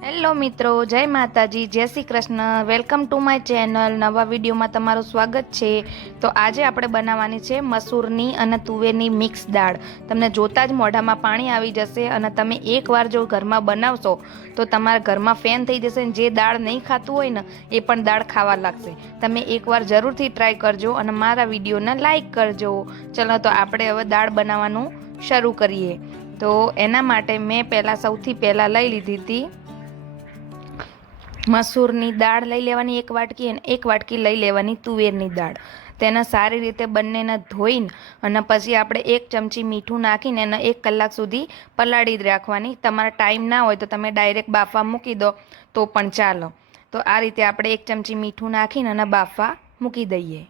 Hello મિત્રો, જય માતાજી, જય Shri Krishna. Welcome to my channel નવા વિડીયોમાં તમારું સ્વાગત છે. તો આજે આપણે બનાવવાની છે મસૂરની અને તુવેરની મિક્સ દાળ. તમને જોતાં જ મોઢામાં પાણી આવી જશે અને તમે એકવાર જો ઘરમાં બનાવશો, તો તમારા ઘરમાં ફેન થઈ જશે અને જે દાળ નહીં ખાતું હોય ને, એ પણ દાળ ખાવા લાગશે. તમે એકવાર જરૂરથી ટ્રાય કરજો અને મારા વિડીયોને લાઇક કરજો. ચલો, તો આપણે હવે દાળ બનાવવાનું શરૂ કરીએ. તો એના માટે મેં પહેલાં સૌથી પહેલાં લઈ લીધી હતી મસૂરની દાળ લઈ લેવાની એક વાટકી અને એક વાટકી લઈ લેવાની તુવેરની દાળ. તેને સારી રીતે બંનેને ધોઈને અને પછી આપણે એક ચમચી મીઠું નાખીને એને એક કલાક સુધી પલાળી જ રાખવાની. તમારા ટાઈમ ના હોય તો તમે ડાયરેક્ટ બાફવા મૂકી દો તો પણ ચાલો. તો આ રીતે આપણે એક ચમચી મીઠું નાખીને અને બાફવા મૂકી દઈએ.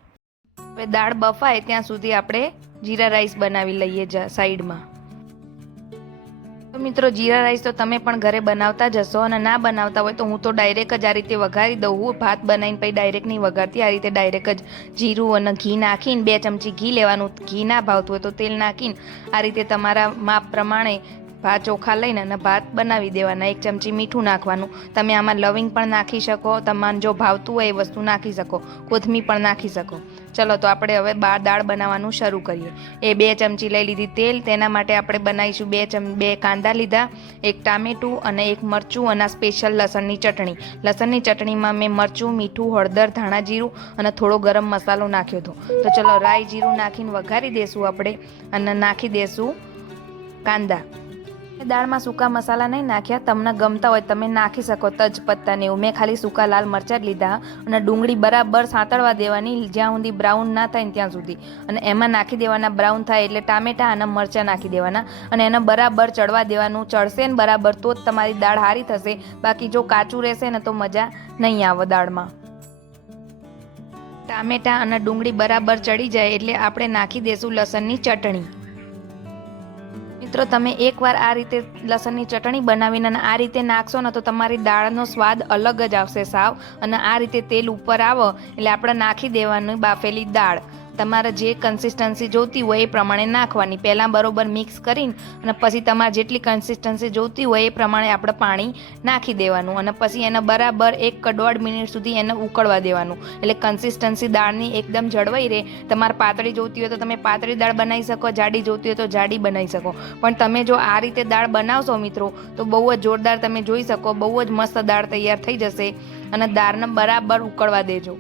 હવે દાળ બફાય ત્યાં સુધી આપણે જીરા રાઈસ બનાવી લઈએ સાઈડમાં. મિત્રો જીરા રાઈસ તો તમે પણ ઘરે બનાવતા જ હશો અને ના બનાવતા હોય તો હું તો ડાયરેક્ટ જ આ રીતે વઘારી દઉં હું. ભાત બનાવીને પછી ડાયરેક્ટ નહીં વઘારતી, આ રીતે ડાયરેક્ટ જ જીરું અને ઘી નાખીને બે ચમચી ઘી લેવાનું. ઘી ના ભાવતું હોય તો તેલ નાખીને આ રીતે તમારા માપ પ્રમાણે ભાત ચોખા લઈને અને ભાત બનાવી દેવાના, એક ચમચી મીઠું નાખવાનું. તમે આમાં લવિંગ પણ નાખી શકો તમારે જો ભાવતું હોય એ વસ્તુ નાખી શકો કોથમી પણ નાખી શકો. ચલો, તો આપણે હવે બાર દાળ બનાવવાનું શરૂ કરીએ. એ બે ચમચી લઈ લીધી તેલ, તેના માટે આપણે બનાવીશું બે ચમ, બે કાંદા લીધા, એક ટામેટું અને એક મરચું અને સ્પેશિયલ લસણની ચટણી. લસણની ચટણીમાં મેં મરચું, મીઠું, હળદર, ધાણા જીરું અને થોડો ગરમ મસાલો નાખ્યો હતો. તો ચલો, રાઈ જીરું નાખીને વઘારી દેશું આપણે અને નાખી દેશું કાંદા. દાળમાં સૂકા મસાલા નહીં નાખ્યા, તમને ગમતા હોય તમે નાખી શકો તજપત્તા ને એવું. મેં ખાલી સૂકા લાલ મરચાં જ લીધા અને ડુંગળી બરાબર સાંતળવા દેવાની જ્યાં સુધી બ્રાઉન ના થાય ને ત્યાં સુધી. અને એમાં નાખી દેવાના બ્રાઉન થાય એટલે ટામેટા અને મરચાં નાખી દેવાના અને એને બરાબર ચડવા દેવાનું. ચડશે ને બરાબર તો જ તમારી દાળ સારી થશે. બાકી જો કાચું રહેશે ને તો મજા નહીં આવે દાળમાં. ટામેટા અને ડુંગળી બરાબર ચડી જાય એટલે આપણે નાખી દેશું લસણની ચટણી. મિત્રો, તમે એકવાર આ રીતે લસણની ચટણી બનાવીને અને આ રીતે નાખશો ને તો તમારી દાળનો સ્વાદ અલગ જ આવશે સાવ. અને આ રીતે તેલ ઉપર આવો, એટલે આપણે નાખી દેવાનું બાફેલી દાળ. તમારે જે કન્સિસ્ટન્સી જોતી હોય એ પ્રમાણે નાખવાની. પહેલાં બરોબર મિક્સ કરીને અને પછી તમારે જેટલી કન્સિસ્ટન્સી જોતી હોય એ પ્રમાણે આપણે પાણી નાખી દેવાનું અને પછી એને બરાબર એક દોઢ મિનિટ સુધી એને ઉકળવા દેવાનું. એટલે કન્સિસ્ટન્સી દાળની એકદમ જળવાઈ રહે. તમારે પાતળી જોતી હોય તો તમે પાતળી દાળ બનાવી શકો, જાડી જોતી હોય તો જાડી બનાવી શકો. પણ તમે જો આ રીતે દાળ બનાવશો મિત્રો, તો બહુ જ જોરદાર તમે જોઈ શકો, બહુ જ મસ્ત દાળ તૈયાર થઈ જશે અને દાળને બરાબર ઉકળવા દેજો.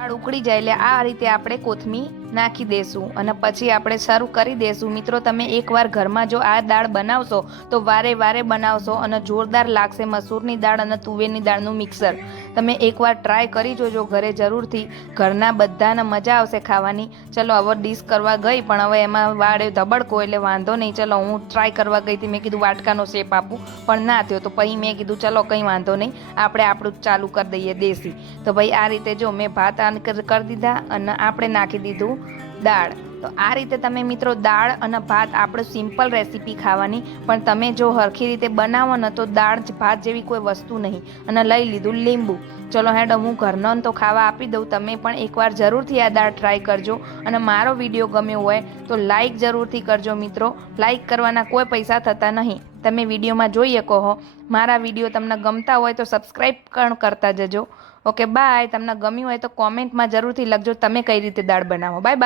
દાળ ઉકળી જાય એટલે આ રીતે આપણે કોથમી નાખી દેશું અને પછી આપણે શરૂ કરી દેશું. મિત્રો, તમે એકવાર ઘરમાં જો આ દાળ બનાવશો તો વારે વારે બનાવશો અને જોરદાર લાગશે મસૂરની દાળ અને તુવેરની દાળનું મિક્સર. તમે એકવાર ટ્રાય કરી જોજો, ઘરે જરૂરથી. ઘરના બધાને મજા આવશે ખાવાની. ચલો હવે ડીશ કરવા ગઈ, પણ હવે એમાં વાળે ધબડકો, એટલે વાંધો નહીં. ચલો, હું ટ્રાય કરવા ગઈ હતી, મેં કીધું વાટકાનો શેપ આપું, પણ ના થયો. તો પછી મેં કીધું, ચલો, કંઈ વાંધો નહીં. આપણે આપણું ચાલુ કરી દઈએ દેશી. તો ભાઈ, આ રીતે જો મેં ભાત આન કરી દીધા, અને આપણે નાખી દીધું દાળ. તો આ રીતે તમે મિત્રો દાળ અને ભાત આપણે સિમ્પલ રેસીપી ખાવાની. પણ તમે જો હરખી રીતે બનાવો ને તો દાળ ભાત જેવી કોઈ વસ્તુ નહીં. અને લઈ લીધું લીંબુ. ચલો હેડ હું ઘરનો તો ખાવા આપી દઉં. તમે પણ એકવાર જરૂરથી આ દાળ ટ્રાય કરજો. અને મારો વીડિયો ગમ્યો હોય તો લાઈક જરૂરથી કરજો મિત્રો. લાઈક કરવાના કોઈ પૈસા થતા નહીં. તમે વિડીયોમાં જોઈ શકો હો. મારા વીડિયો તમને ગમતા હોય તો સબસ્ક્રાઈબ પણ કરતા જજો. ઓકે બાય તમને ગમ્યું હોય તો કોમેન્ટમાં જરૂરથી લખજો તમે કઈ રીતે દાળ બનાવો. Bye bye